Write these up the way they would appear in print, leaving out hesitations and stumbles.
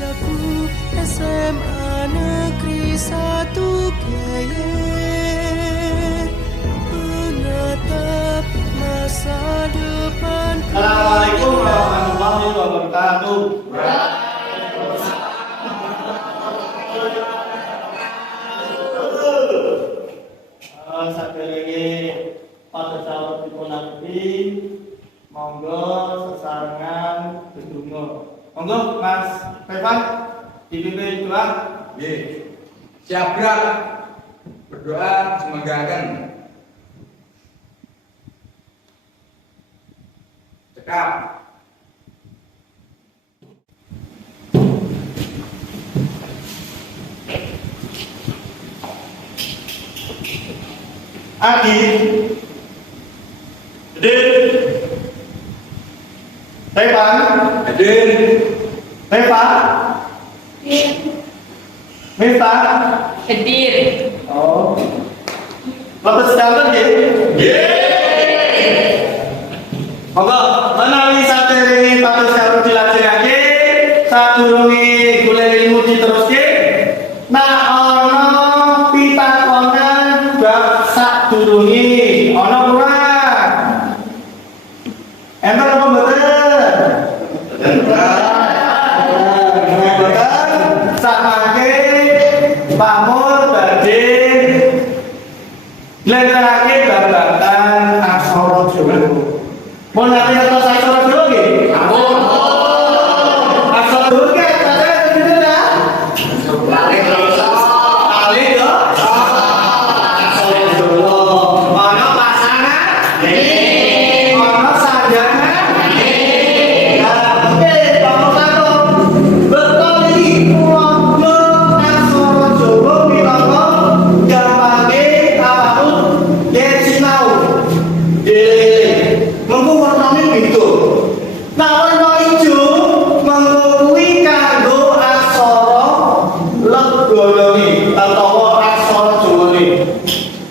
Jabu SMA Negeri 1 Geyer menatap masa depan. Assalamualaikum warahmatullahi wabarakatuh. Saderenge pada saat dipunabdi monggo sesarengan berdonga. Monggo Mas Revan dipimpin doa. Nggih. Siap gerak. Berdoa semoga akan cekap. Adi, Hadir, Revan, Hadir. Reva, Mita, Hadir. oh, lepas sedanten nggih. Monggo menawi sadèrèngé pados karo dilajengake sadurunge golek ilmu diteruske nah ana pitakonan bab sadurunge ana ora enten apa mboten samangke pamor badhe nglentrehake babagan aksara Jawa. Mau nanti atas aksara Jawa nggih? Ampun. Aksara Jawa nggih ada di sini ya? Balik terus. Balik yo. Aksara Jawa. Ana pasangan? Nggih. Ana sanjangan? Nggih. Oke, Pak Satu. Betul iki kula aksara Jawa minangka gampange awakmu yen sinau. Mengko warnane beda. Nah, warna ijo mengko kuwi kanggo aksara legolone utawa aksara Jawane.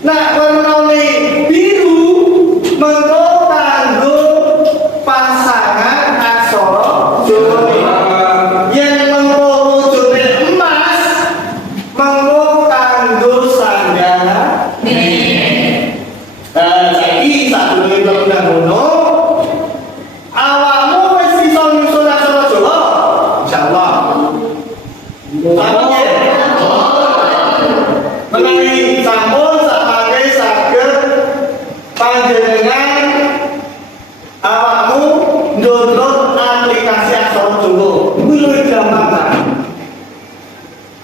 Nah, warnane biru mengko kanggo pasangan aksara Jawane. Yen mengko wujune emas mengko kanggo sanggane. Saiki sadurunge temenan ngono awakmu wis iso nyusun aksara Jawa insyaallah. Amin. Menawi sampun sapake saged panjenengan awakmu download aplikasi aksara Jawa. Kuwi luwih gampang kan.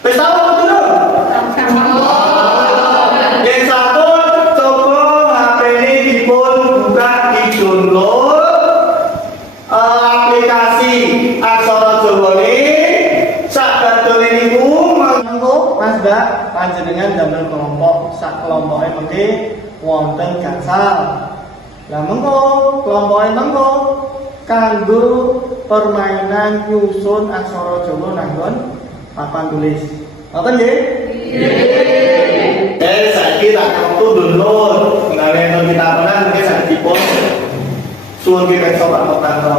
Wis tau betul? Yen sampun coba HP-ne dipun buka di-download aplikasi aksara Jawane sakbadone niku mengko Mas Mbak panjenengan damel kelompok sak kelompoke mengke wonten gangsal. Lah mengko kelompoke mengko kanggo permainan nyusun aksara Jawa nanggon papan tulis. Ngoten nggih? Saiki tak waktu download menawi enten pitakonan mungkin saged dipun suwun pirsa Pak Motanto.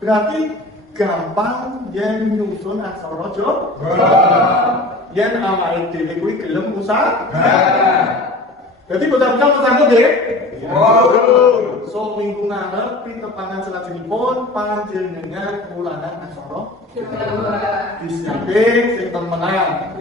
Berarti gampang yen nyusun aksara Jawa. Yen awake dhewe kuwi gelem usaha. Jadi bocah-bocah sanggup nggih? So minggu ngarep pitepangan selajengipun panjenengan mulanan aksara Jawa. Disiapke sing temenan.